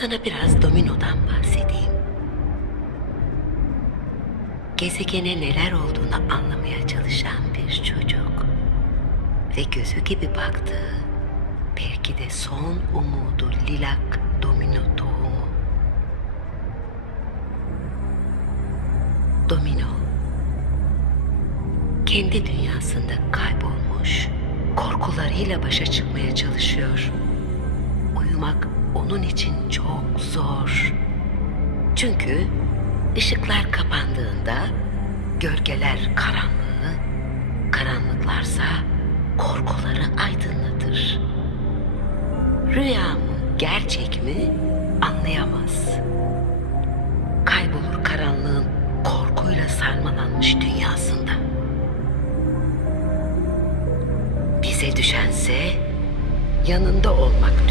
Sana biraz dominodan bahsedeyim. Gezegene neler olduğunu anlamaya çalışan bir çocuk. Ve gözü gibi baktığı, belki de son umudu Lilak Domino tohumu. Domino, kendi dünyasında kaybolmuş, korkularıyla başa çıkmaya çalışıyor. Uyumak onun için çok zor. Çünkü ışıklar kapandığında gölgeler karanlığı, karanlıklarsa korkuları aydınlatır. Rüya mı, gerçek mi anlayamaz. Kaybolur karanlığın korkuyla sarmalanmış dünyasında. Bize düşense yanında olmak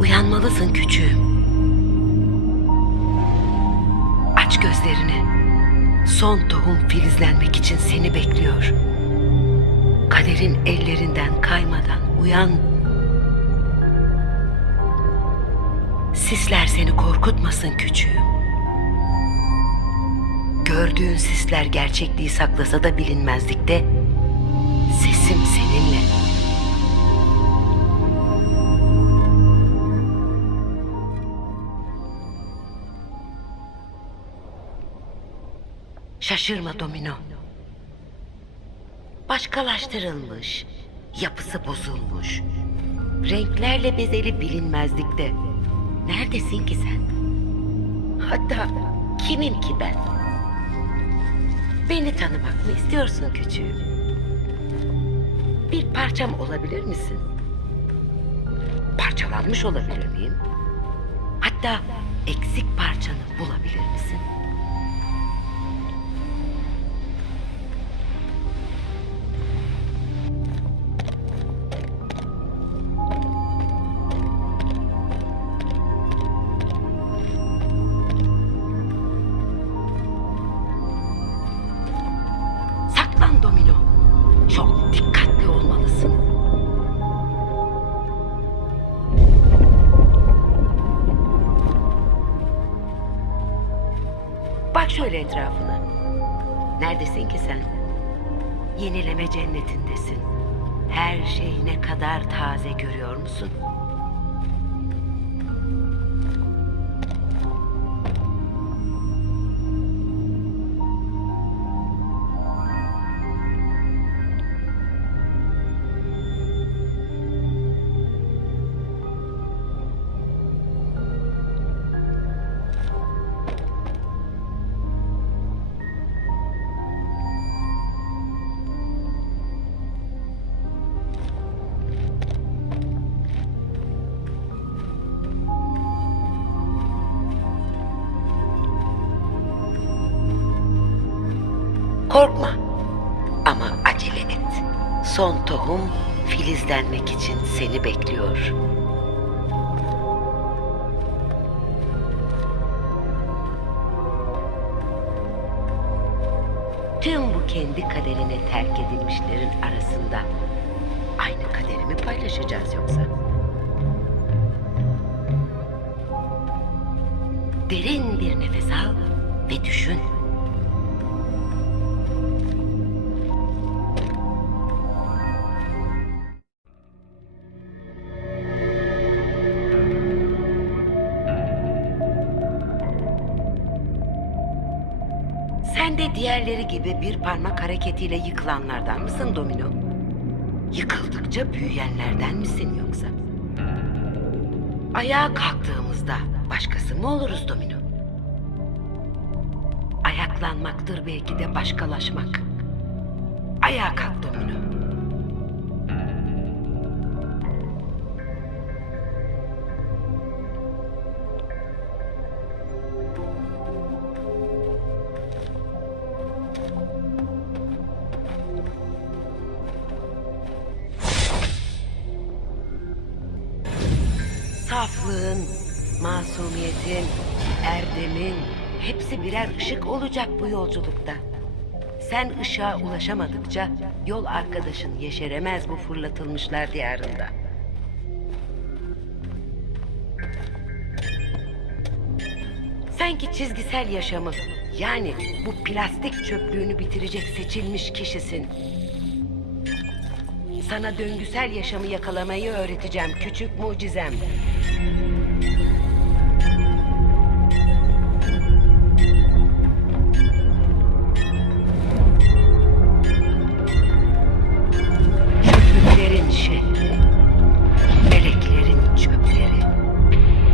Uyanmalısın küçüğüm. Aç gözlerini. Son tohum filizlenmek için seni bekliyor. Kaderin ellerinden kaymadan uyan. Sisler seni korkutmasın küçüğüm. Gördüğün sisler gerçekliği saklasa da bilinmezlikte Şaşırma Domino. Başkalaştırılmış, yapısı bozulmuş, renklerle bezeli bilinmezlikte. Neredesin ki sen? Hatta kimim ki ben? Beni tanımak mı istiyorsun küçüğüm? Bir parçam olabilir misin? Parçalanmış olabilir miyim? Hatta eksik parçanı şöyle etrafına. Neredesin ki sen? Yenileme cennetindesin. Her şey ne kadar taze görüyor musun? Korkma ama acele et. Son tohum filizlenmek için seni bekliyor. Tüm bu kendi kaderine terk edilmişlerin arasında aynı kaderi mi paylaşacağız yoksa? Derin bir nefes al ve düşün. Diğerleri gibi bir parmak hareketiyle yıkılanlardan mısın Domino? Yıkıldıkça büyüyenlerden misin yoksa? Ayağa kalktığımızda başkası mı oluruz Domino? Ayaklanmaktır belki de başkalaşmak. Ayağa kalk Domino. Saflığın, masumiyetin, erdemin hepsi birer ışık olacak bu yolculukta. Sen ışığa ulaşamadıkça yol arkadaşın yeşeremez bu fırlatılmışlar diyarında. Sanki çizgisel yaşamı yani bu plastik çöplüğünü bitirecek seçilmiş kişisin. Sana döngüsel yaşamı yakalamayı öğreteceğim küçük mucizem. Çöplüklerin şehri, meleklerin çöpleri.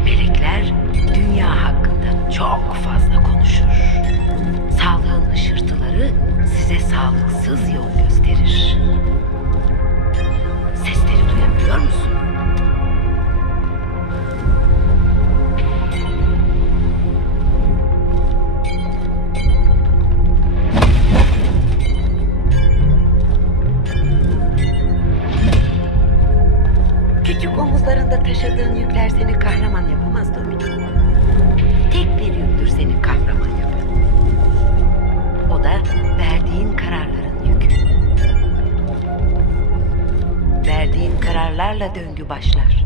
Melekler dünya hakkında çok fazla konuşur. Sağlığın hışırtıları size sağlıksız yol gösterir. Taşıdığın yükler seni kahraman yapamaz Domino. Tek bir yüktür seni kahraman yapan. O da verdiğin kararların yükü. Verdiğin kararlarla döngü başlar.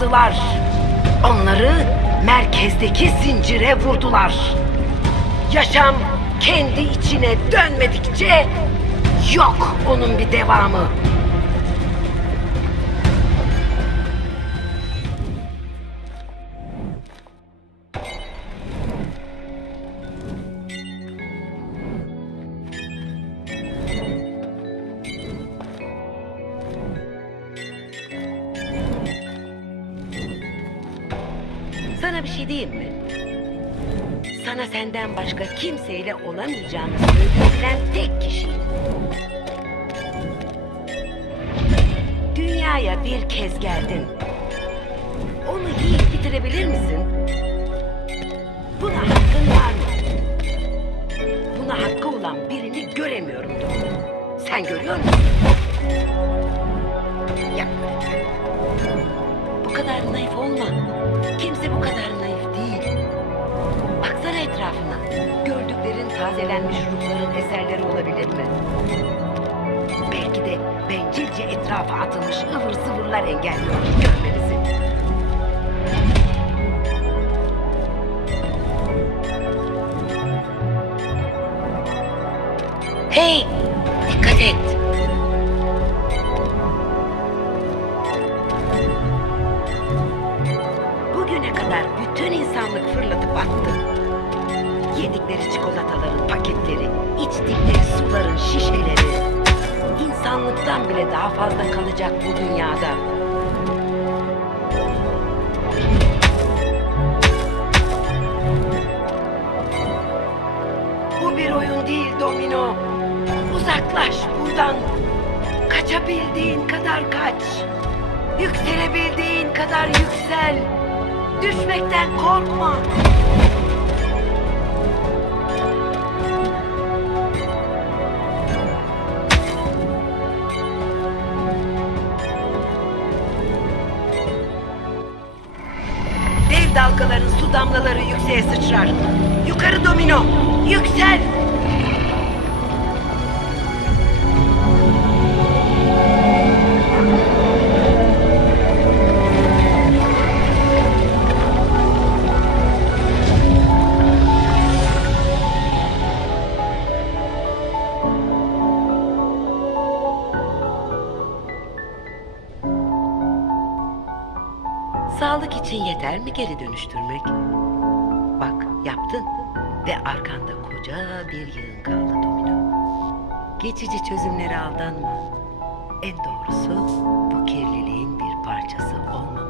Bağladılar. Onları merkezdeki zincire vurdular. Yaşam kendi içine dönmedikçe yok onun bir devamı. Sana bir şey diyeyim mi? Sana senden başka kimseyle olamayacağını söyleyebilen tek kişiyim. Dünyaya bir kez geldin. Onu yiyip bitirebilir misin? Bencilce etrafa atılmış ıvır zıvırlar engelliyor görmenizi. Hey! Dikkat et! Bugüne kadar bütün insanlık fırlatıp attı. Yedikleri çikolataların paketleri, içtikleri suların şişeleri. İnsanlıktan bile daha fazla kalacak bu dünyada. Bu bir oyun değil Domino. Uzaklaş buradan. Kaçabildiğin kadar kaç. Yükselebildiğin kadar yüksel. Düşmekten korkma. Dalgaların su damlaları yükseğe sıçrar. Yukarı domino. Yüksel. İçin yeter mi geri dönüştürmek? Bak yaptın ve arkanda koca bir yığın kaldı domino. Geçici çözümlere aldanma. En doğrusu bu kirliliğin bir parçası olmamak.